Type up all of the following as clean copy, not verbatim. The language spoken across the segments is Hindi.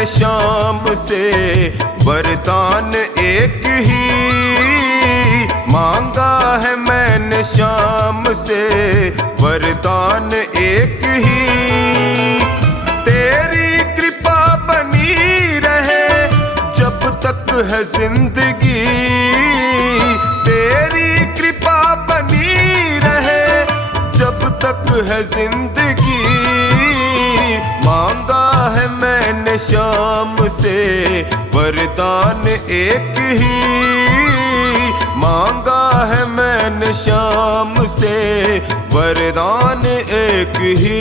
मैंने शाम से वरदान एक ही मांगा है, मैंने शाम से वरदान एक ही। तेरी कृपा बनी रहे जब तक है जिंदगी, तेरी कृपा बनी रहे जब तक है जिंदगी। मांगा है मैंने शाम से वरदान एक ही, मांगा है मैंने शाम से वरदान एक ही।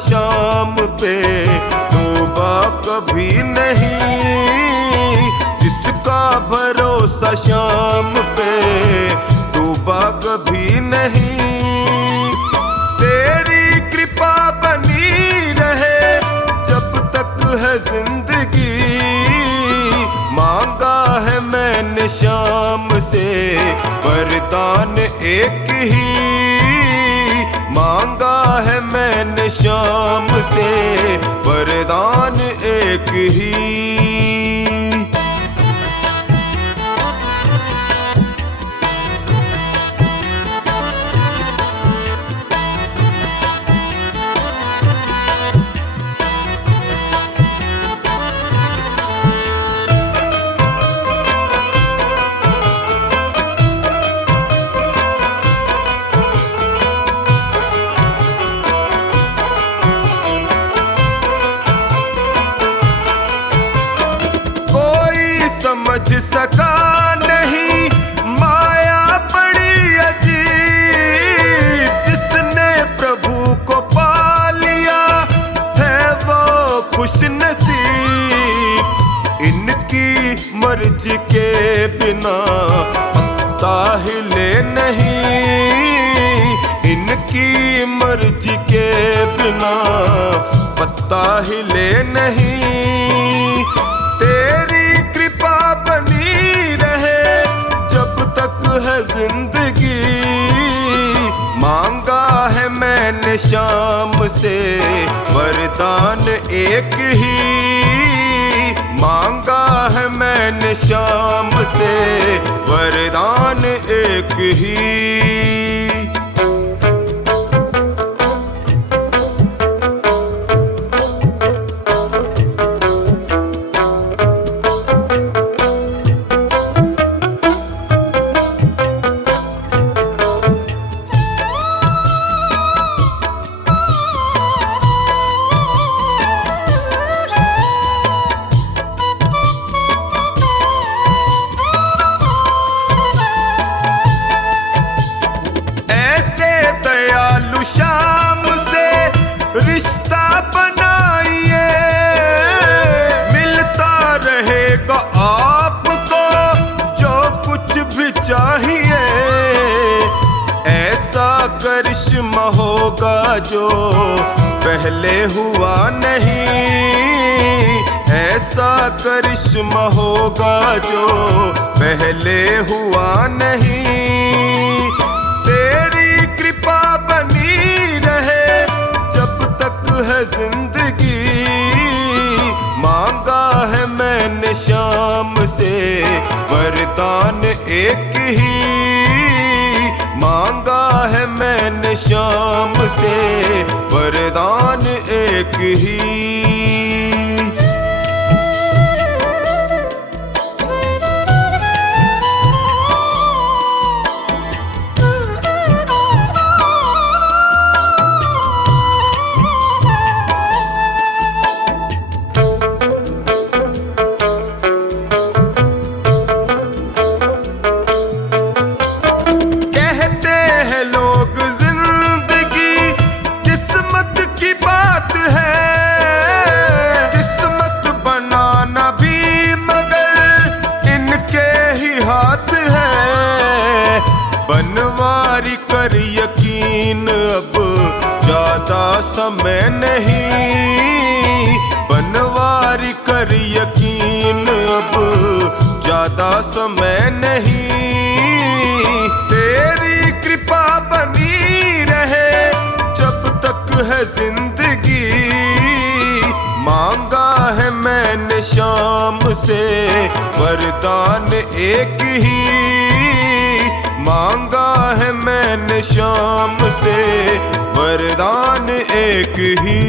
शाम पे तौबा कभी नहीं, जिसका भरोसा शाम पे तौबा कभी नहीं। तेरी कृपा बनी रहे जब तक है जिंदगी। मांगा है मैंने शाम से वरदान एक ही, मांगा है मैंने शाम से वरदान एक ही। समझ सका नहीं माया बड़ी अजीब, जिसने प्रभु को पा लिया है वो खुश नसीब। इनकी मर्जी के बिना पत्ता हिले नहीं, इनकी मर्जी के बिना पत्ता हिले नहीं। तेरी कृपा बनी रहे जब तक है जिंदगी। मांगा है मैंने शाम से वरदान एक ही, मांगा है मैंने शाम से वरदान एक ही। शाम से रिश्ता बनाइए, मिलता रहेगा आपको जो कुछ भी चाहिए। ऐसा करिश्मा होगा जो पहले हुआ नहीं, ऐसा करिश्मा होगा जो पहले हुआ नहीं। तेरी कृपा बनी रहे जब तक है जिंदगी। मांगा है मैंने शाम से वरदान एक ही, मांगा है मैंने शाम से वरदान एक ही। ज्यादा समय नहीं, तेरी कृपा बनी रहे जब तक है जिंदगी। मांगा है मैंने शाम से वरदान एक ही, मांगा है मैंने शाम से वरदान एक ही।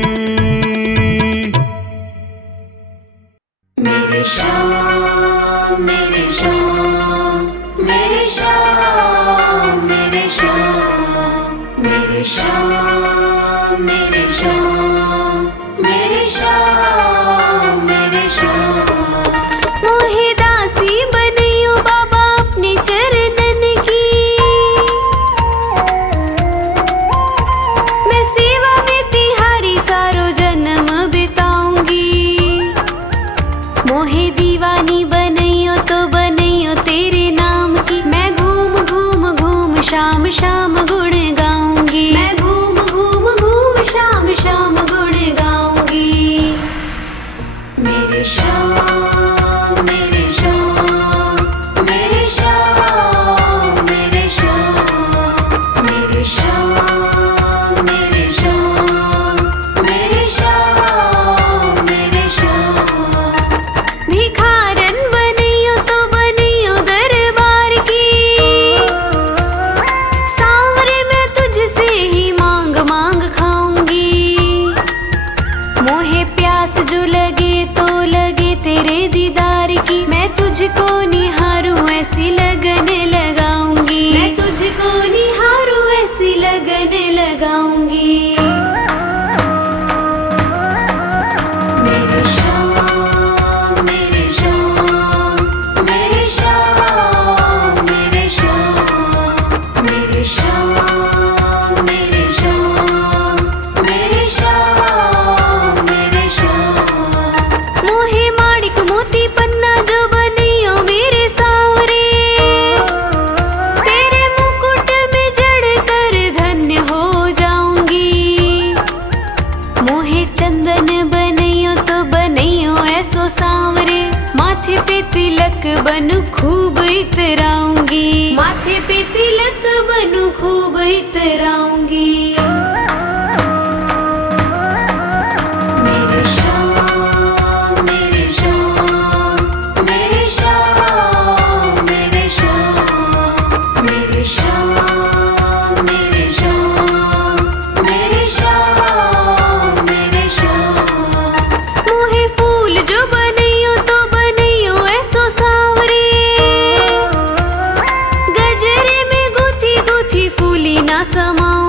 मेरे श्याम मेरे श्याम मेरे श्याम मेरे श्याम मेरे श्याम मेरे श्याम मेरे श्याम मेरे श्याम। मोहे दासी बनियो बाबा अपने चरणन की, मैं सेवा में तिहारी सारो जन्म बिताऊंगी। मोहे दीवानी बनइयो तो बनइयो तेरे नाम की, मैं घूम घूम घूम शाम शाम गुण गाऊंगी। मैं घूम घूम घूम शाम शाम गुण गाऊंगी। मेरे श्याम मेरे श्याम मेरे श्याम मेरे श्याम मेरे श्याम मेरे श्याम मेरे श्याम मेरे श्याम। भिखारन बनियो तो बनियो दरबार की, सांवरे मैं तुझसे ही मांग मांग खाऊंगी। मोहे प्यास जो लगे तो लगे तेरे दीदार की, मैं तुझको निहारूं ऐसी लगन लगाऊंगी। मैं तुझको निहारूं ऐसी लगन लगाऊंगी। मेरे श्याम मेरे श्याम मेरे श्याम मेरे श्याम मेरे श्याम मेरे श्याम मेरे श्याम मेरे श्याम। मोहे माणिक मोती पन्ना जो बनियो मेरे सांवरे, तेरे मुकुट में जड़ कर धन्य हो जाऊंगी। मोहे चंदन बनइयो तो बनइयो ऐसो सांवरे, माथे पे तिलक बनू खूब इतराऊंगी। माथे पे तिलक बनू खूब इतराऊंगी। मेरे श्याम मेरे श्याम मेरे श्याम मेरे श्याम मेरे श्याम मेरे श्याम मेरे श्याम मेरे श्याम। मोहे फूल जो बनइयो तो बनइयो ऐसो सांवरे, गजरे में गुथी गुथी फूली ना समाऊं।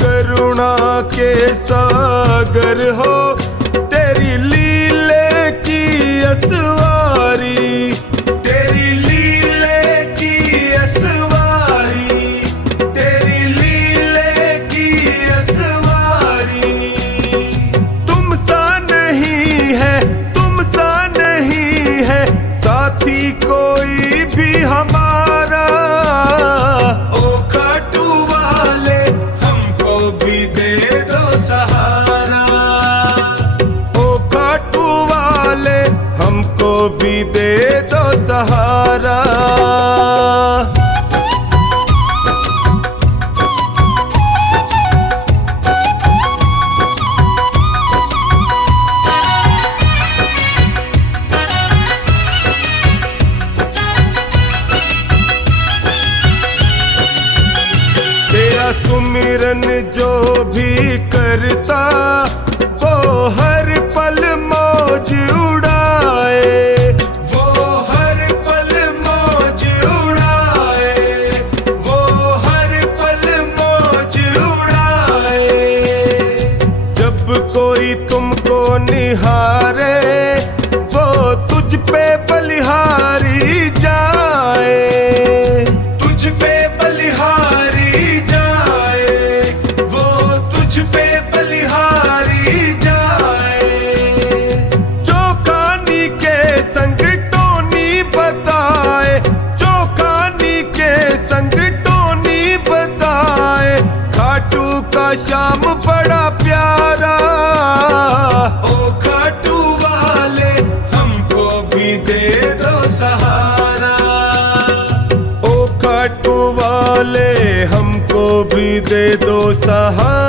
करुणा के सागर हो, तेरी लीले की असवारी, तेरी लीले की असवारी, तेरी लीले की असवारी। तुम सा नहीं है, तुम सा नहीं है साथी कोई भी हमारा। ओ खाटू वाले हमको भी दे दो सहारा, ओ खाटू वाले हमको भी दे दो सहारा। तेरा सुमिरन जो भी करता वो हर पल मौज उड़ाए, वो हर पल मौज उड़ाए, वो हर पल मौज उड़ाए। जब कोई तुमको निहारे वो तुझ पे बलिहारी जाए, तुझ पे बलिहारी जाए, वो तुझ पे बलिहारी जाए। चौकानी के संग टोनी बताए, चौकानी के संग टोनी बताए, खाटू का शाम बड़ा प्यारा। ओ खाटू वाले हमको भी दे दो सहारा, ओ खाटू वाले हमको भी दे दो सहारा।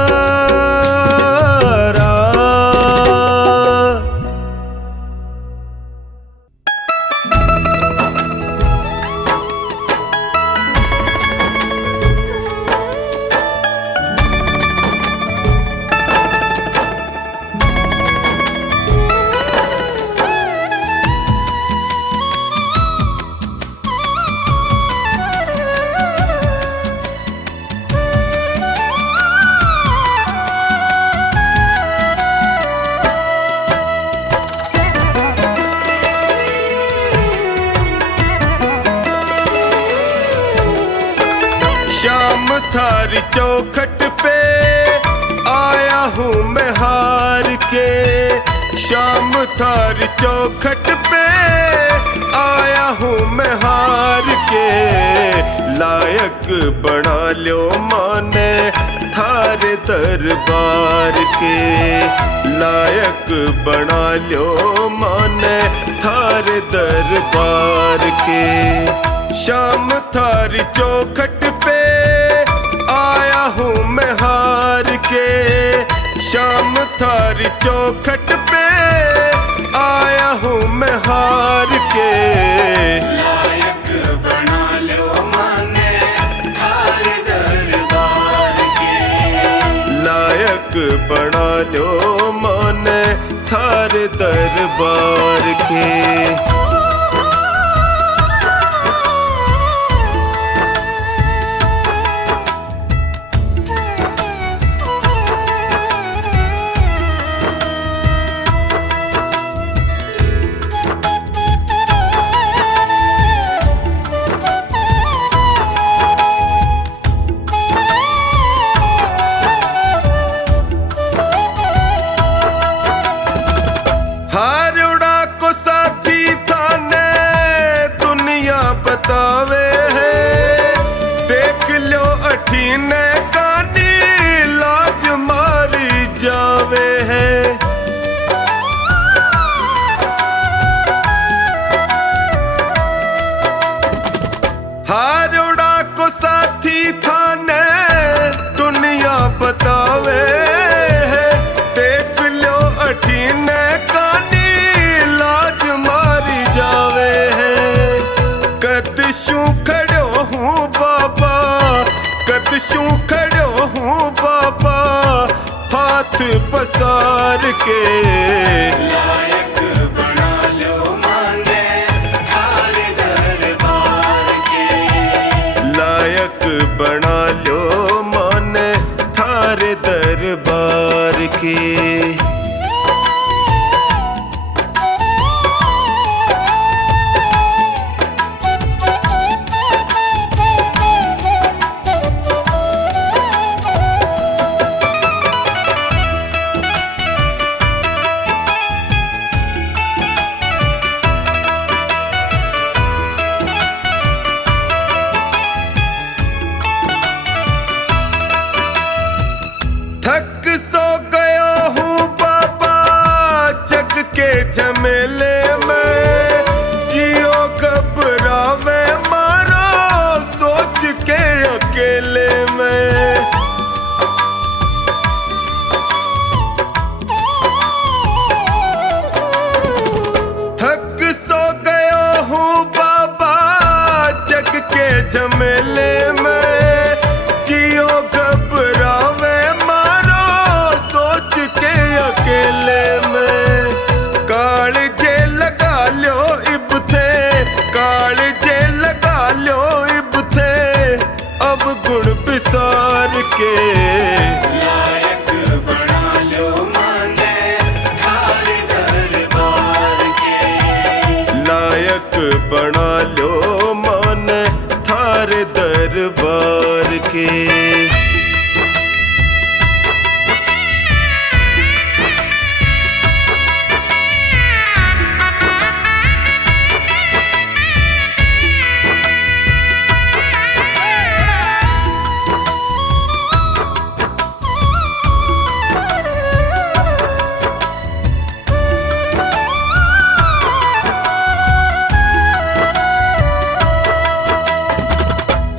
शाम थारी चौखट पे आया हूँ मैं हार के, शाम थारी चौखट पे आया हूँ मैं हार के। लायक बना लो माने थारे दरबार के, लायक बना लो माने थारे दरबार के। शाम थारी चौखट पे आया हूँ मैं हार के, शाम थारी चौखट पे आया हूँ मैं हार के। लायक बना लो माने थारे दरबार के, लायक बना लो माने थारे दरबार के। बतावे है देख लो अठीने कानी लाज मारी जावे है। हारोड़ा को साथी थाने दुनिया बतावे है देख लो अठीने कानी लाज मारी जावे है। कदशू खड़ो हूँ बाबा, कदशू खड़ो हूँ बाबा हाथ पसार के। लायक बना लो माने थारे दरबार के, लायक बना लो माने थारे थारे दरबार के। थक सो गया हूँ बाबा जग के झमेले में, जियो घबरा में मारो सोच के अकेले में। थक सो गया हूँ बाबा जग के झमेले में, जियो घबरा में सोच के अकेले में। कालजे लगा लो इब थे, कालजे लगा लो इब थे, अब गुण बिसार के। लायक बना लो माने थारे दरबार के। लायक बना लो माने थारे दरबार के।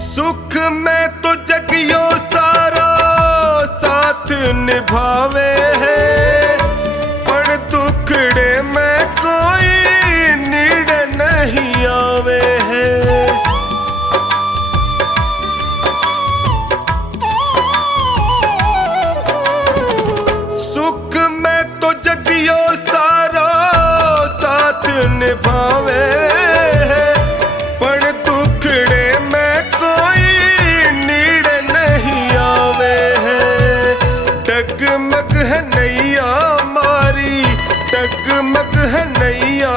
सुख में तो जगियो सारा साथ निभावे है, पर दुखड़े में कोई नीड़ नहीं आवे है। सुख में तो जगियो सारा साथ निभावे है, पर दुखड़े में कोई नीड़ नहीं आवे है। डगमग है नैया मारी, डगमग है नैया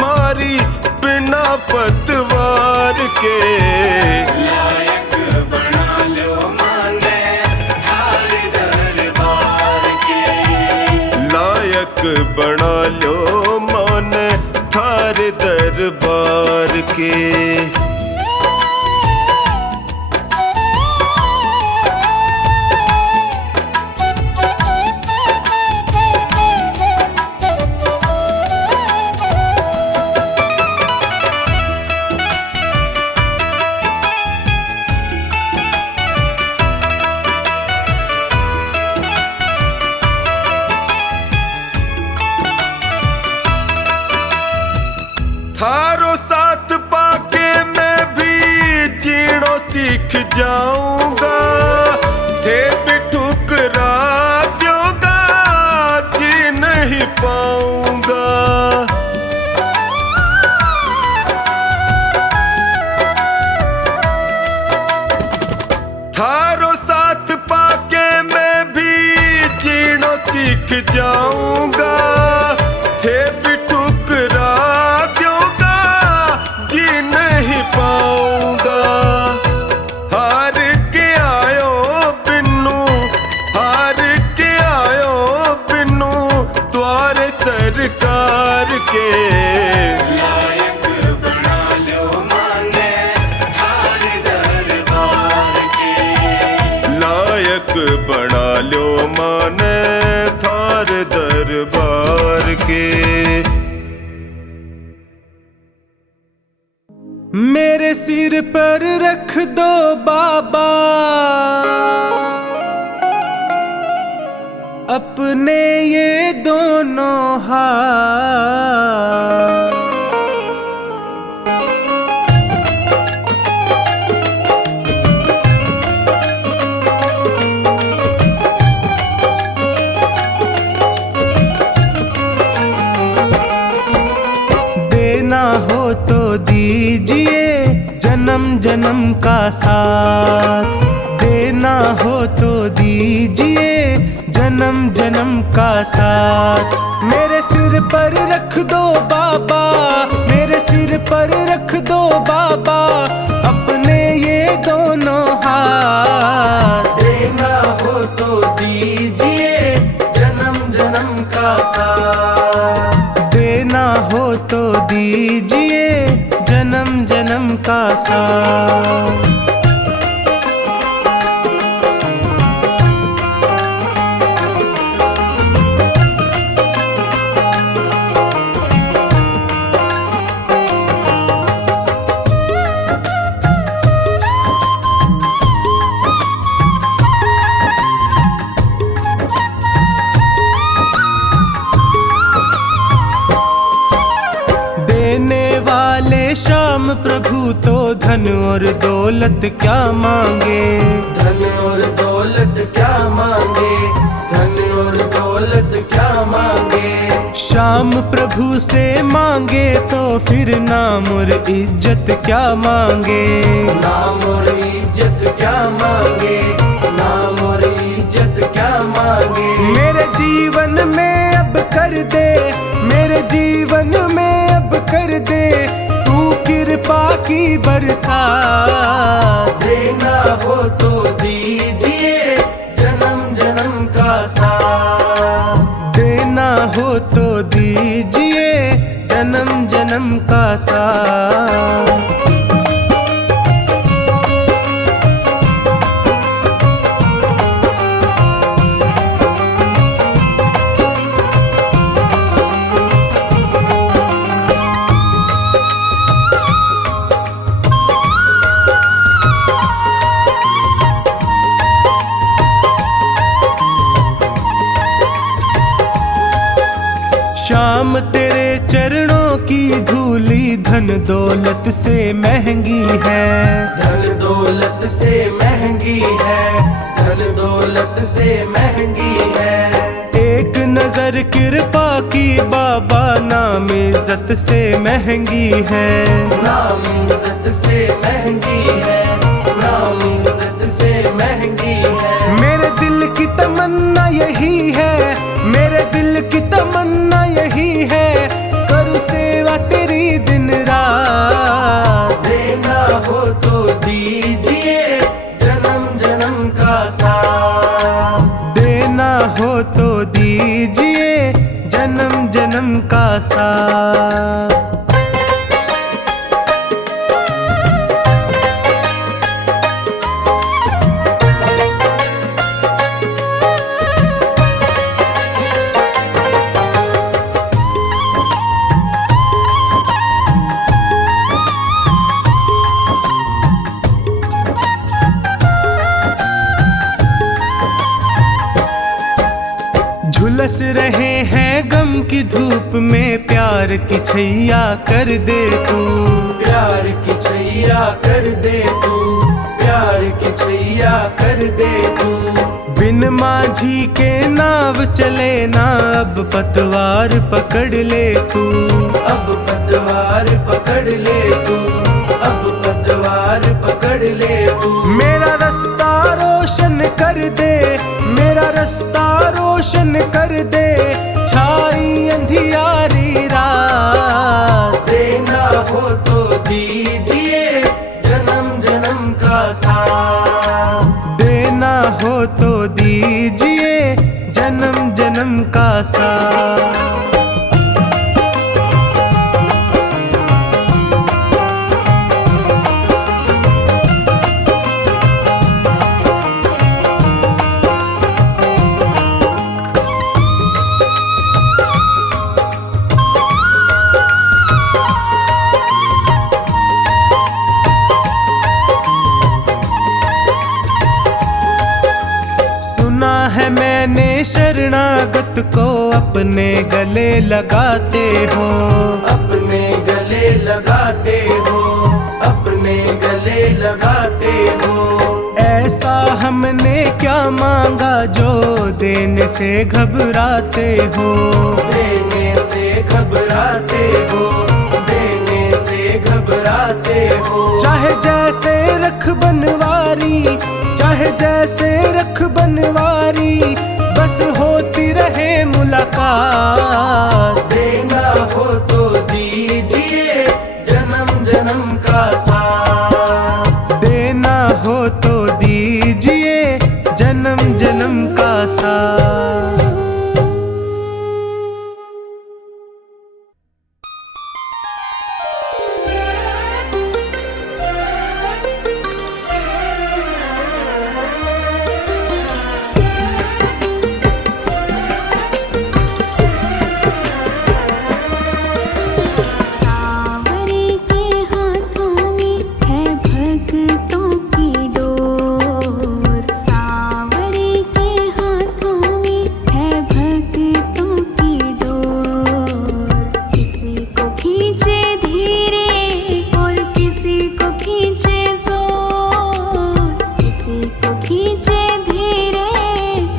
मारी बिना पतवार के। लायक बना लो माने थारे दरबार के। लायक बना लो माने थारे दरबार के। थारो साथ पाके मैं भी जीणो सीख जाऊंगा, थे भी ठुकरा दोगा जी नहीं पाऊंगा। थारो साथ पाके मैं भी जीणो सीख जाऊंगा, थे भी ठुकरा दोगा जी नहीं पाऊंगा। हार के आयो बिन्नू, हार के आयो बिन्नू द्वारे सरकार के। लायक बना लो माने थारे दरबार के। लायक बना लो माने थारे दरबार के। मेरे सिर पर रख दो बाबा अपने ये दोनों हाथ। देना हो तो दीजिए जन्म जन्म का साथ, देना हो तो दीजिए जन्म जन्म का साथ। मेरे सिर पर रख दो बाबा, मेरे सिर पर रख दो बाबा अपने ये दोनों हाथ। देना हो तो दीजिए जन्म जन्म का साथ। देना हो तो दीजिए जन्म जन्म का साथ। श्याम प्रभु तो धन और दौलत क्या मांगे, धन और दौलत क्या मांगे, धन और दौलत क्या मांगे। श्याम प्रभु से मांगे तो फिर नाम और इज्जत क्या मांगे, नाम और इज्जत क्या मांगे, नाम और इज्जत क्या मांगे। मेरे जीवन में अब कर दे, मेरे जीवन में अब कर दे तू कृपा की बरसात। देना हो तो दीजिए जन्म जन्म का साथ। देना हो तो दीजिए जन्म जन्म का साथ। श्याम तेरे चरणों की धूली धन दौलत से महंगी है, धन दौलत से महंगी है, धन दौलत से महंगी है। एक नजर कृपा की बाबा नाम इज्जत से महंगी है, नाम इज्जत से महंगी है, नाम इज्जत से महंगी है। मेरे दिल की तमन्ना यही है, मेरे दिल की तमन्ना यही है करूँ सेवा तेरी दिन रात। देना हो तो दीजिए जन्म जन्म का साथ। देना हो तो दीजिए जन्म जन्म का साथ। झुलस रहे हैं गम की धूप में प्यार की छैया कर दे तू, प्यार की छैया कर दे तू, प्यार की छैया कर दे तू। बिन माझी के नाव चले ना अब पतवार पकड़ ले तू, अब पतवार पकड़ ले तू, अब पतवार पकड़ ले तू। मेरा रास्ता रोशन कर दे, मेरा रास्ता रोशन कर दे छाई अंधियारी रात। देना हो तो दीजिए जन्म जन्म का साथ। देना हो तो दीजिए जन्म जन्म का साथ। है मैंने शरणागत को अपने गले लगाते हो, अपने गले लगाते हो, अपने गले लगाते हो। ऐसा हमने क्या मांगा जो देने से घबराते हो, देने से घबराते हो, देने से घबराते हो। चाहे जैसे रख बनवारी, चाहे जैसे रख बनवारी बस मुलाकात। देना हो तो दीजिए जन्म जन्म का साथ। देना हो तो दीजिए जन्म जन्म का साथ। सावरे के हाथों में है भक्तों की डोर। सावरे के हाथों में है भक्तों की डोर। किसी को खींचे धीरे और किसी को खींचे जोर। किसी को खींचे धीरे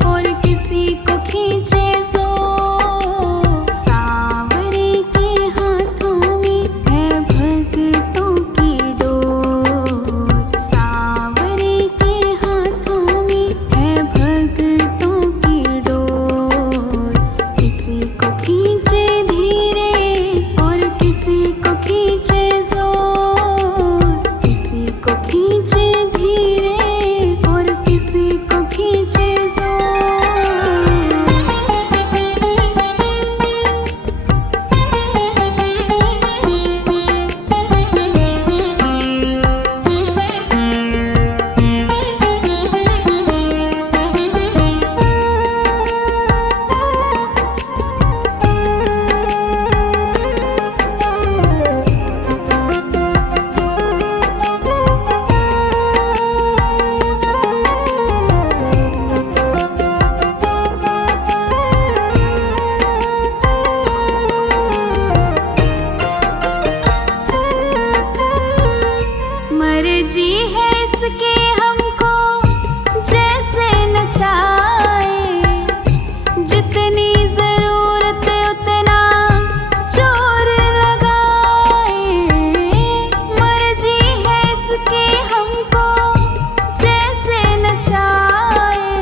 और किसी को खींचे जोर। सावरे के हाथों में है भक्तों की डोर। सावरे के हाथों में है भक्तों की डोर। किसी को खींचे धीरे और किसी को खींचे जोर। किसी को खींचे धीरे और किसी को खींचे मर्जी है इसके हमको जैसे नचाए। जितनी जरूरत उतना जोर लगाए। मर्जी है इसके हमको जैसे नचाए।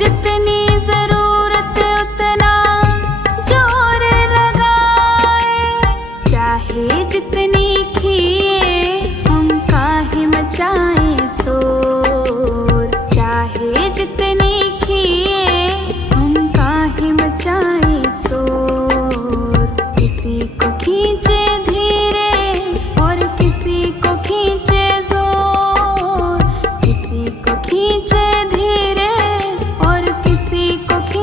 जितनी जरूरत उतना जोर लगाए। चाहे जितनी खिए हम काहे मचाएं शोर। चाहे जितनी खिए हम काहे मचाएं शोर। किसी को खींचे धीरे और किसी को खींचे जोर। किसी को खींचे धीरे और किसी को खींचे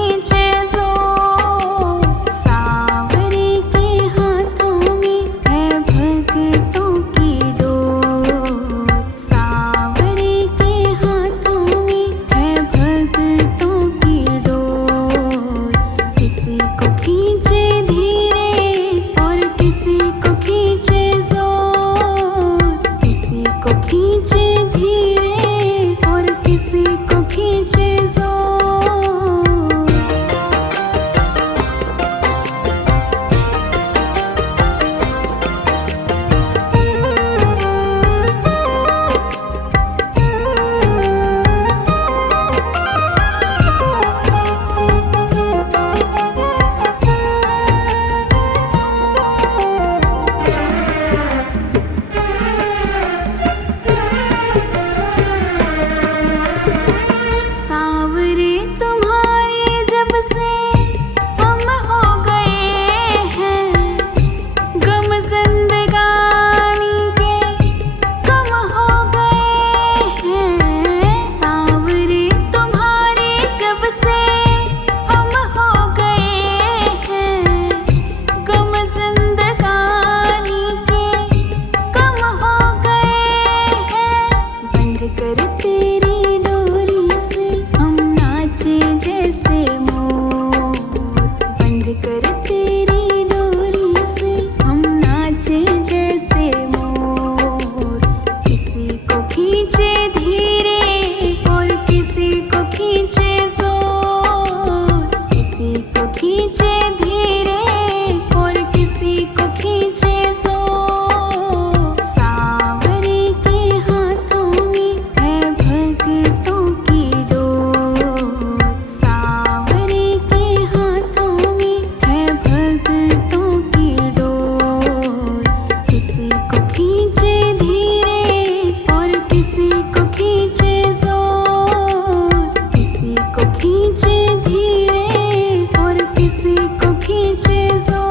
धीरे और किसी को खींचे जोर।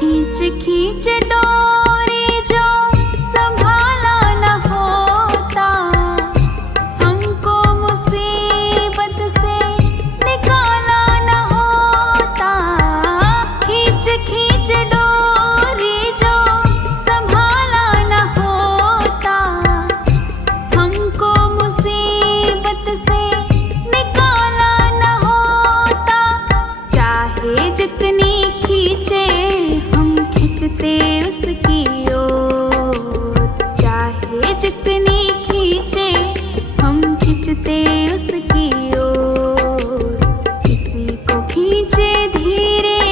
खींच खींच डोरी जो संभाला न होता, हमको मुसीबत से निकाला न होता। खींच खींच डोरी जो संभाला न होता, हमको मुसीबत से निकाला न होता। चाहे जितनी खींचे हम खींचते उसकी ओर, चाहे जितनी खींचे हम खींचते उसकी ओर। किसी को खींचे धीरे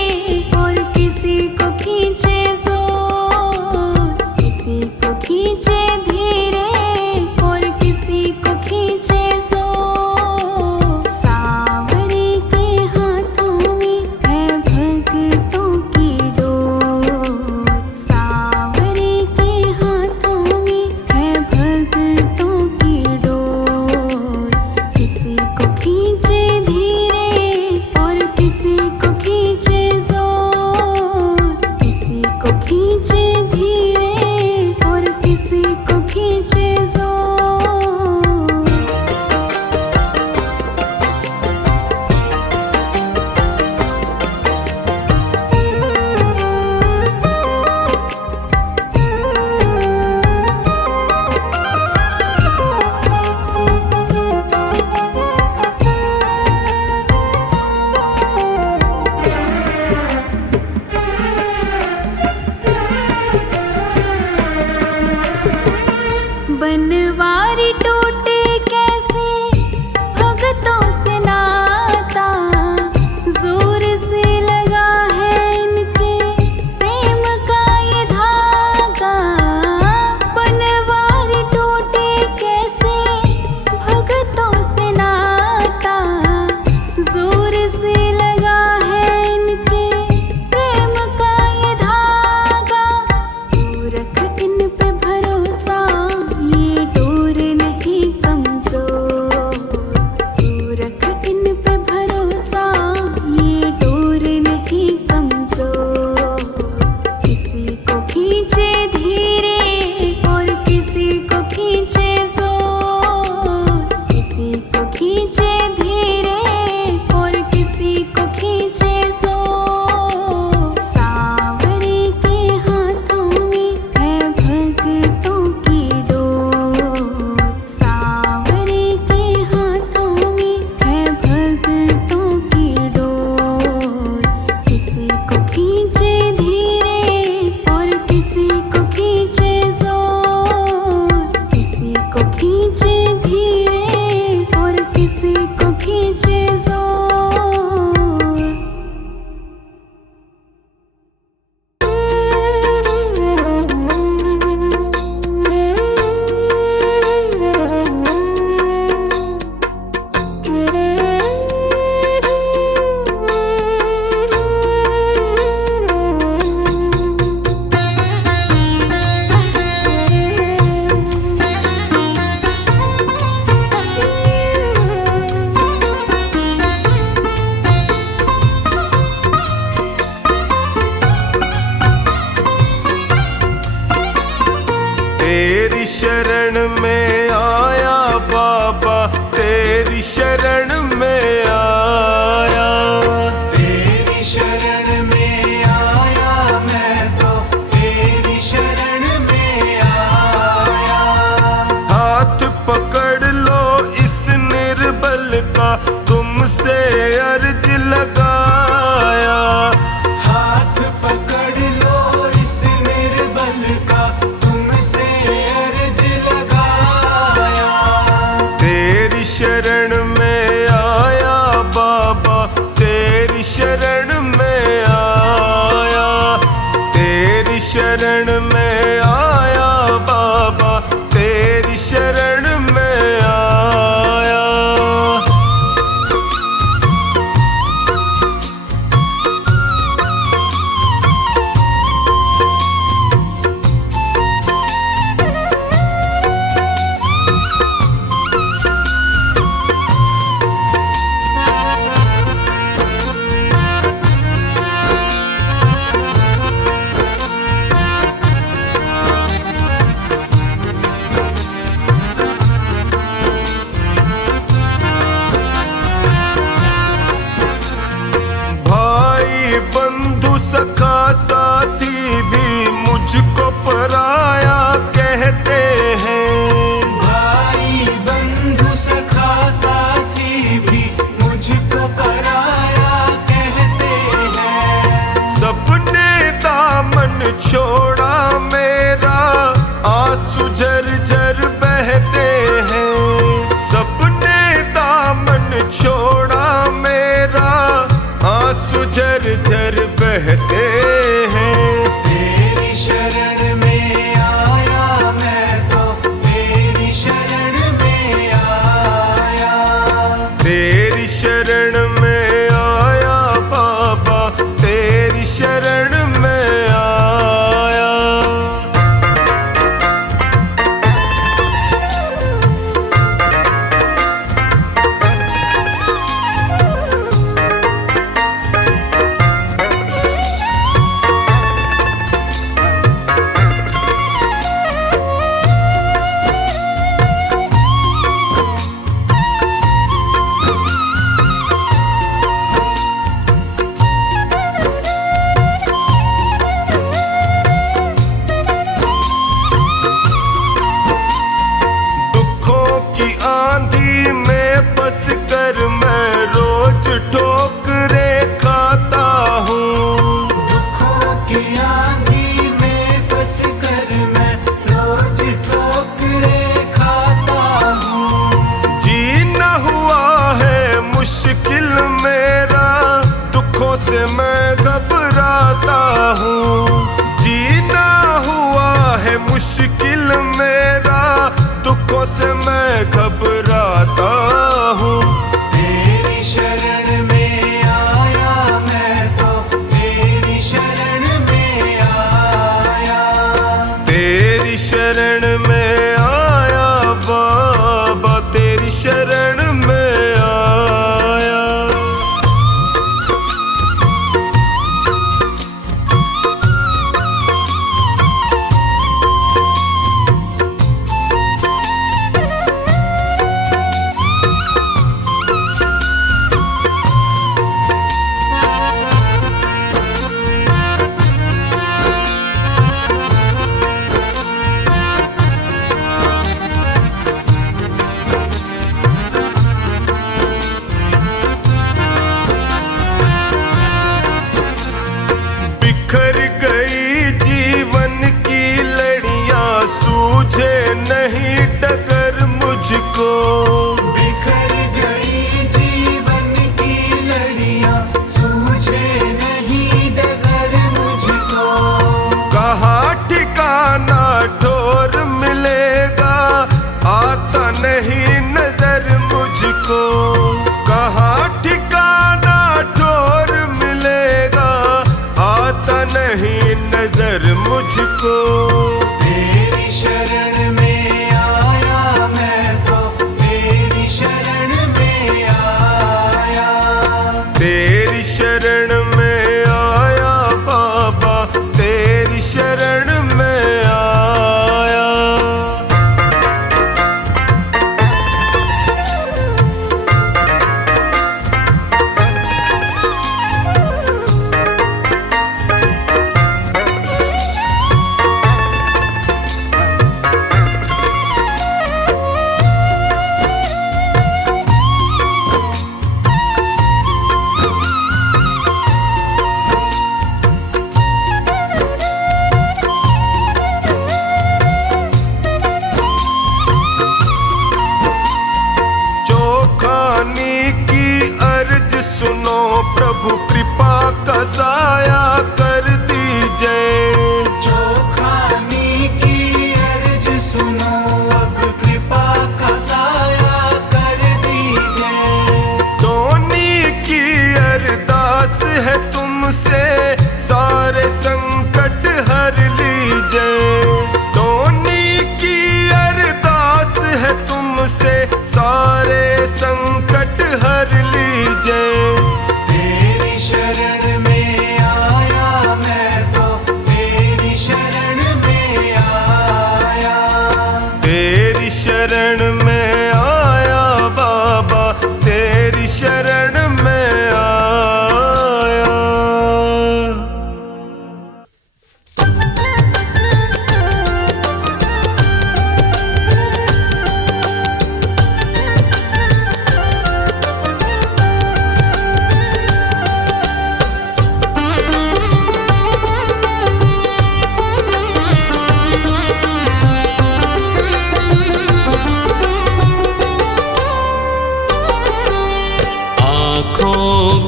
और किसी को खींचे जोर, किसी को खींचे धीरे और किसी को खींचे जोर। सांवरे के हाथों में है भक्तों की डोर, सांवरे के हाथों में है भक्तों की डोर। किसी को खींचे धीरे और किसी को खींचे जोर, किसी को खींचे धीरे और किसी को खींचे जोर। बनवारी टूटे कैसे भगतों से नाता, जोर से लगा है इनके प्रेम का ये धागा। बनवारी टूटे कैसे भगतों से नाता, जोर से लगा है इनके प्रेम का ये धागा। तू रख इन पे भरोसा, ये डोर नहीं कमजोर। तू रख इन पे भरोसा, ये डोर नहीं कमजोर। किसी को खींचे धीरे और किसी को खींचे जोर, किसी को खींचे धीरे और किसी को खींचे जोर। सांवरे के हाथों में है भक्तों की डोर, सांवरे के हाथों में है भक्तों की डोर। किसी को खींचे धीरे और किसी को खींचे जोर, किसी को खींचे धीरे और किसी को खींचे जोर। तेरी शरण में आया बाबा, तेरी शरण में आया। तेरी शरण में आया मैं तो, तेरी शरण में आया। हाथ पकड़ लो इस निर्बल का, तुमसे अर्ज लगाया। हाथ पकड़ लो इस निर्बल जल का तुमसे अर्ज लगाया। तेरी शरण में आया बाबा, तेरी शरण में आया, तेरी शरण में आया बाबा, तेरी शरण में आया। बंधु सखा साथी भी मुझको पराया कहते हैं। भाई बंधु सखा साथी भी मुझको पराया कहते हैं। सबने दामन छोड़ा मेरा, आंसू झरझर बहते हैं। सबने दामन छोड़ा मेरा, आंसू झरझर बहते हैं। तेरी शरण में आया मैं तो, तेरी शरण में आया। तेरी शरण में आया बाबा, तेरी शरण में आया। आंधी में बस कर मैं रोज ठोकरे खाता हूँ। दुखों की आंधी में फंस कर मैं रोज ठोकरे खाता हूँ। जीना हुआ है मुश्किल मेरा, दुखों से मैं घबराता हूँ। जीना हुआ है मुश्किल मेरा, दुखों से मैं घबराता हूँ। तेरी शरण में आया मैं तो, तेरी शरण में आया। तेरी शरण में आया बाबा, तेरी शरण में आया।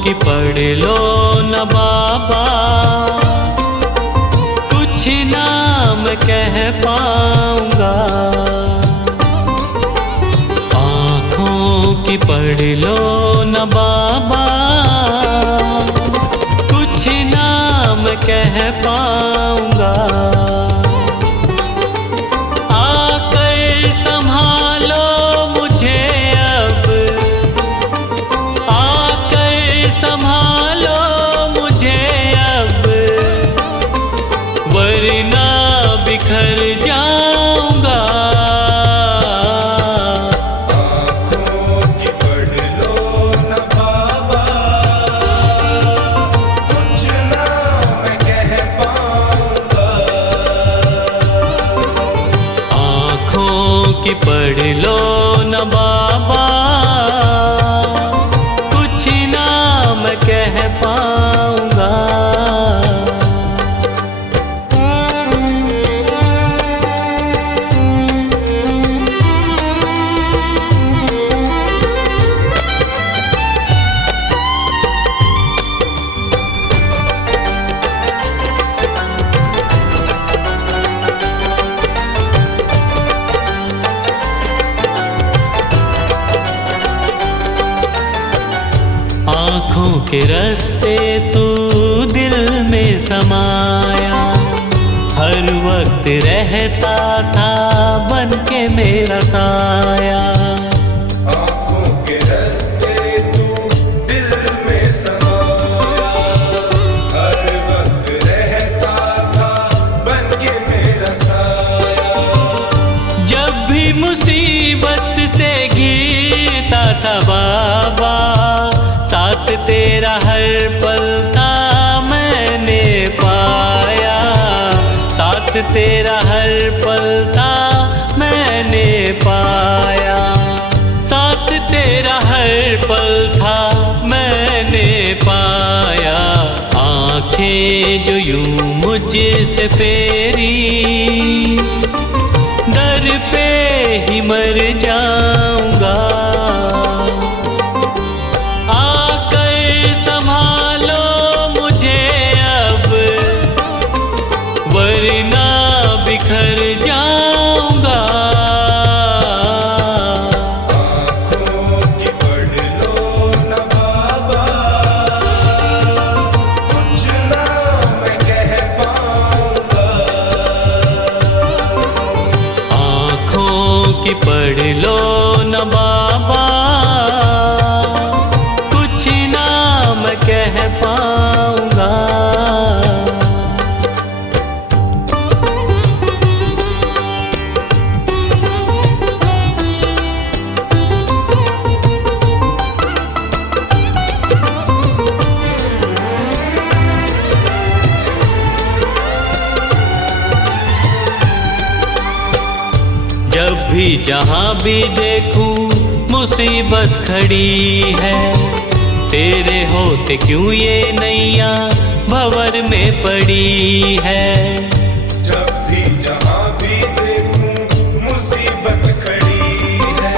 की पढ़ लो न बाबा, कुछ नाम कह पाऊंगा। आँखों की पढ़ लो न बाबा, कुछ नाम कह पाऊंगा। आकर संभालो मुझे अब, आकर संभालो मुझे अब, वरना बिखर जाऊंगा। आँखों की पढ़ लो न बाबा, कुछ नाम कह पाऊंगा। आँखों की पढ़ लो न बाबा, कुछ नाम कह पाऊंगा। आँखों के रास्ते तू दिल में समाया, हर वक्त रहता था बन के मेरा साया। आँखों के रास्ते तू दिल में समाया, हर वक्त रहता था बन के मेरा साया। जब भी मुसीबत से घिरता था बाबा, साथ तेरा हर पल था मैंने पाया। साथ तेरा हर पल था मैंने पाया। साथ तेरा हर पल था मैंने पाया। आँखें जो यूं मुझसे फेरी, दर पे ही मर जाऊंगा। आकर संभालो मुझे अब, वरना बिखर जाऊंगा। आँखों की पढ़ लो न बाबा, कुछ नाम कह पाऊंगा। आँखों की पढ़ लो न बाबा, कुछ नाम कह पाऊंगा। जब भी जहाँ भी देखूं मुसीबत खड़ी है, तेरे होते क्यों ये नैया भंवर में पड़ी है। जब भी जहाँ भी देखूं मुसीबत खड़ी है,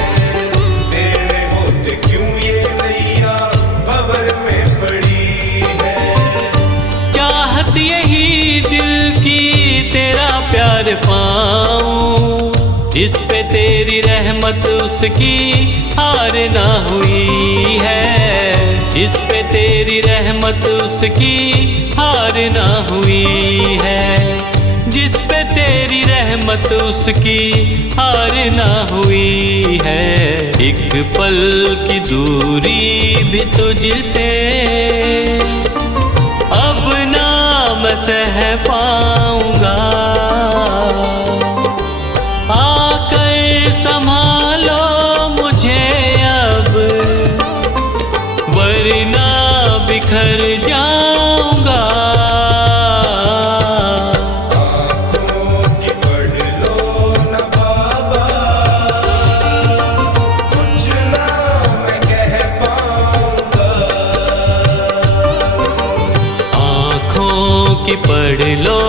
तेरे होते क्यों ये नैया भंवर में पड़ी है। चाहत यही दिल की तेरा प्यार पाऊं, जिस पे तेरी रहमत उसकी हार ना हुई है। जिस पे तेरी रहमत उसकी हार ना हुई है। जिस पे तेरी रहमत उसकी हार ना हुई है। एक पल की दूरी भी तुझसे अब ना मैं सह पाऊंगा। आकर संभालो मुझे अब, वरना बिखर जाऊंगा। आँखों की पढ़ लो न बाबा, कुछ नाम कह पाऊंगा। आँखों की पढ़ लो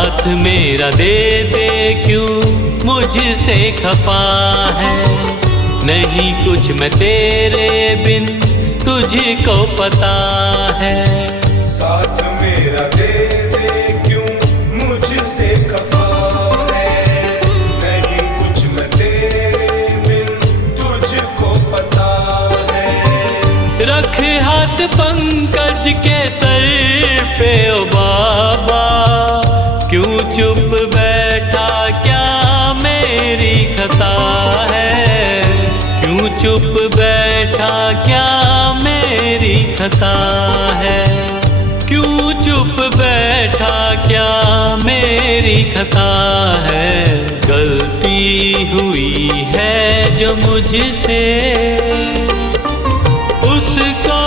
साथ मेरा दे दे क्यों मुझसे खफा है। नहीं कुछ मैं तेरे बिन तुझको पता है। साथ मेरा दे दे क्यों मुझसे खफा है। नहीं कुछ मैं तेरे बिन तुझको पता है। रख हाथ पंकज के सर पे ओ बाबा, क्यों चुप बैठा क्या मेरी खता है। क्यों चुप बैठा क्या मेरी खता है। क्यों चुप बैठा क्या मेरी खता है। गलती हुई है जो मुझसे उसको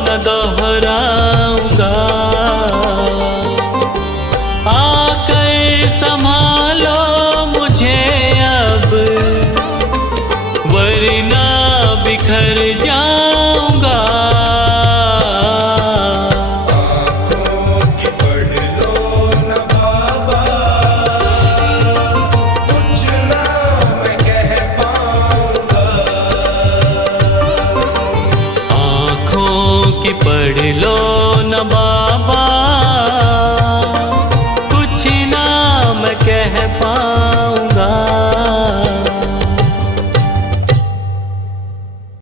न दोहराऊंगा। आकर संभालो मुझे अब, वरना बिखर जाऊंगा। आँखों की पढ़ लो न बाबा, कुछ ना मैं कह पाऊंगा। आँखों की पढ़ लो न बाबा,